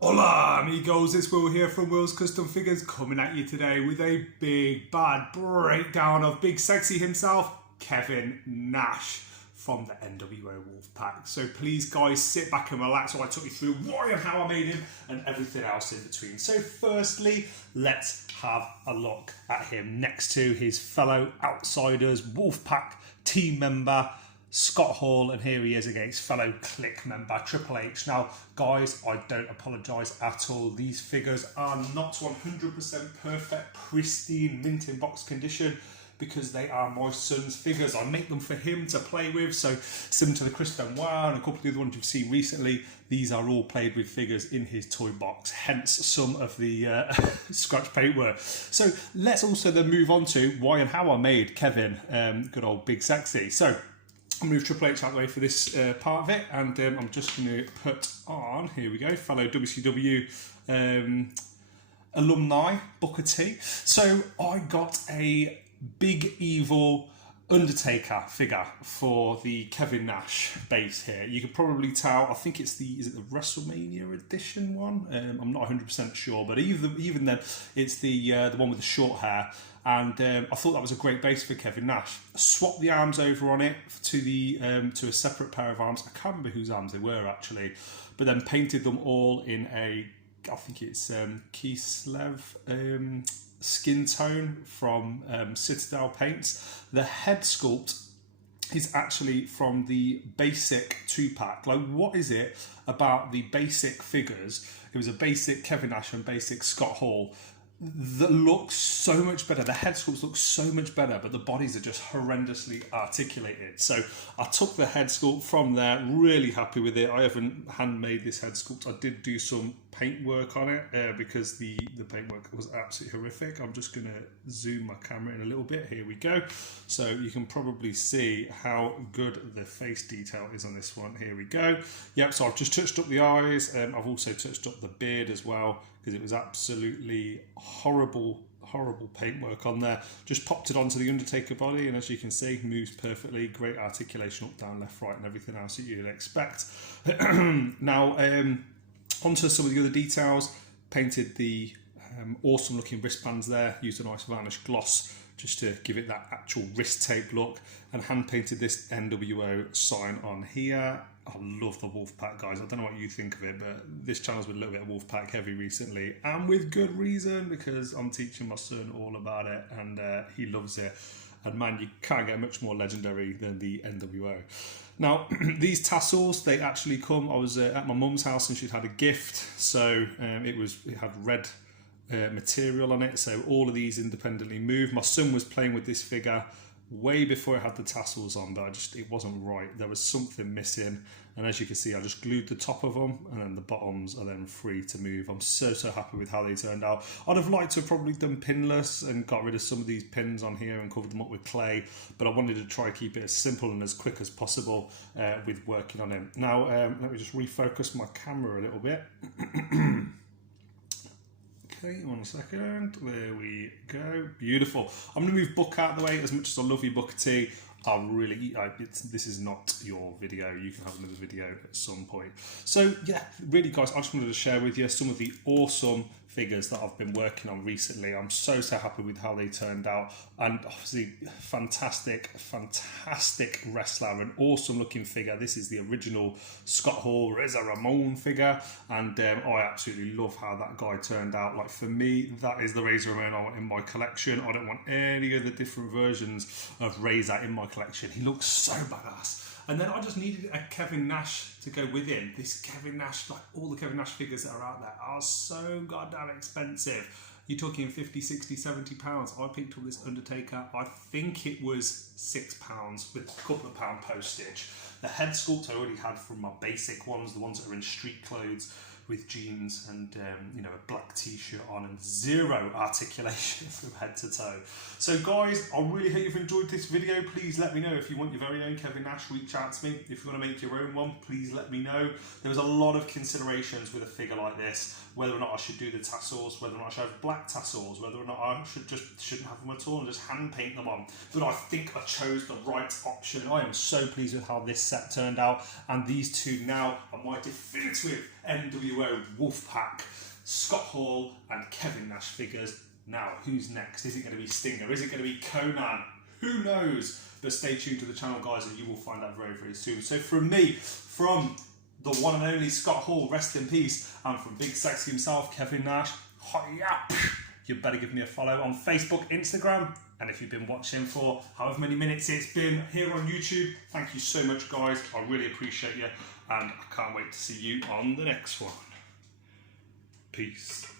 Hola amigos, it's Will here from Will's Custom Figures, coming at you today with a big bad breakdown of Big Sexy himself, Kevin Nash from the NWO Wolfpac. So please guys, sit back and relax while I talk you through why and how I made him and everything else in between. So firstly, let's have a look at him next to his fellow Outsiders Wolfpac team member Scott Hall, and here he is against fellow Click member Triple H. Now guys, I don't apologise at all, these figures are not 100% perfect, pristine, mint in box condition, because they are my son's figures. I make them for him to play with, so similar to the Chris Benoit and a couple of the other ones you've seen recently, these are all played with figures in his toy box, hence some of the scratch paintwork. So let's also then move on to why and how I made Kevin, good old Big Sexy. So I'll move Triple H out of the way for this part of it, and I'm just going to put on, here we go, fellow WCW alumni, Booker T. So I got a big evil Undertaker figure for the Kevin Nash base here. You can probably tell, I think it's is it the WrestleMania edition one? I'm not 100% sure, but even then, it's the one with the short hair. And I thought that was a great base for Kevin Nash. Swapped the arms over on it to to a separate pair of arms. I can't remember whose arms they were actually, but then painted them all in a, I think it's Kislev skin tone from Citadel Paints. The head sculpt is actually from the basic 2-pack. Like, what is it about the basic figures? It was a basic Kevin Nash and basic Scott Hall that looks so much better. The head sculpts look so much better, but the bodies are just horrendously articulated. So I took the head sculpt from there, really happy with it. I haven't handmade this head sculpt. I did do some paint work on it because the paint work was absolutely horrific. I'm just going to zoom my camera in a little bit. Here we go. So you can probably see how good the face detail is on this one. Here we go. Yep, so I've just touched up the eyes. I've also touched up the beard as well, because it was absolutely horrible paintwork on there. Just popped it onto the Undertaker body, and as you can see, moves perfectly. Great articulation up, down, left, right, and everything else that you'd expect. Now, onto some of the other details. Painted the awesome looking wristbands there, used a nice varnish gloss just to give it that actual wrist tape look, and hand painted this NWO sign on here. I love the Wolfpac, guys. I don't know what you think of it, but this channel's been a little bit Wolfpac heavy recently, and with good reason, because I'm teaching my son all about it, and he loves it. And man, you can't get much more legendary than the NWO. Now, these tassels, they actually come, I was at my mum's house and she'd had a gift, so it had red material on it, so all of these independently moved. My son was playing with this figure way before it had the tassels on, but it wasn't right. There was something missing, and as you can see, I just glued the top of them, and then the bottoms are then free to move. I'm so happy with how they turned out. I'd have liked to have probably done pinless and got rid of some of these pins on here and covered them up with clay, but I wanted to try to keep it as simple and as quick as possible with working on it. Now, let me just refocus my camera a little bit. Okay, 1 second. There we go. Beautiful. I'm going to move Book out of the way. As much as I love you, Booker T, this is not your video. You can have another video at some point. So yeah, really guys, I just wanted to share with you some of the awesome figures that I've been working on recently. I'm so happy with how they turned out, and obviously fantastic wrestler, an awesome looking figure. This is the original Scott Hall Razor Ramon figure, and I absolutely love how that guy turned out. Like, for me, that is the Razor Ramon I want in my collection. I don't want any other different versions of Razor in my collection. He looks so badass. And then I just needed a Kevin Nash to go with him. This Kevin Nash, like all the Kevin Nash figures that are out there, are so goddamn expensive. You're talking 50, 60, 70 pounds. I picked up this Undertaker. I think it was £6 with a couple of pound postage. The head sculpt I already had from my basic ones, the ones that are in street clothes, with jeans and a black t-shirt on and zero articulation from head to toe. So guys, I really hope you've enjoyed this video. Please let me know if you want your very own Kevin Nash. Reach out to me. If you want to make your own one, please let me know. There was a lot of considerations with a figure like this, whether or not I should do the tassels, whether or not I should have black tassels, whether or not I shouldn't have them at all and just hand paint them on. But I think I chose the right option. I am so pleased with how this set turned out, and these two now are my definitive NWO Wolfpac, Scott Hall and Kevin Nash figures. Now, who's next? Is it going to be Stinger? Is it going to be Conan? Who knows? But stay tuned to the channel, guys, and you will find out very, very soon. So from me, from the one and only Scott Hall, rest in peace, and from Big Sexy himself, Kevin Nash, you better give me a follow on Facebook, Instagram, and if you've been watching for however many minutes it's been here on YouTube, thank you so much, guys. I really appreciate you, and I can't wait to see you on the next one. Peace.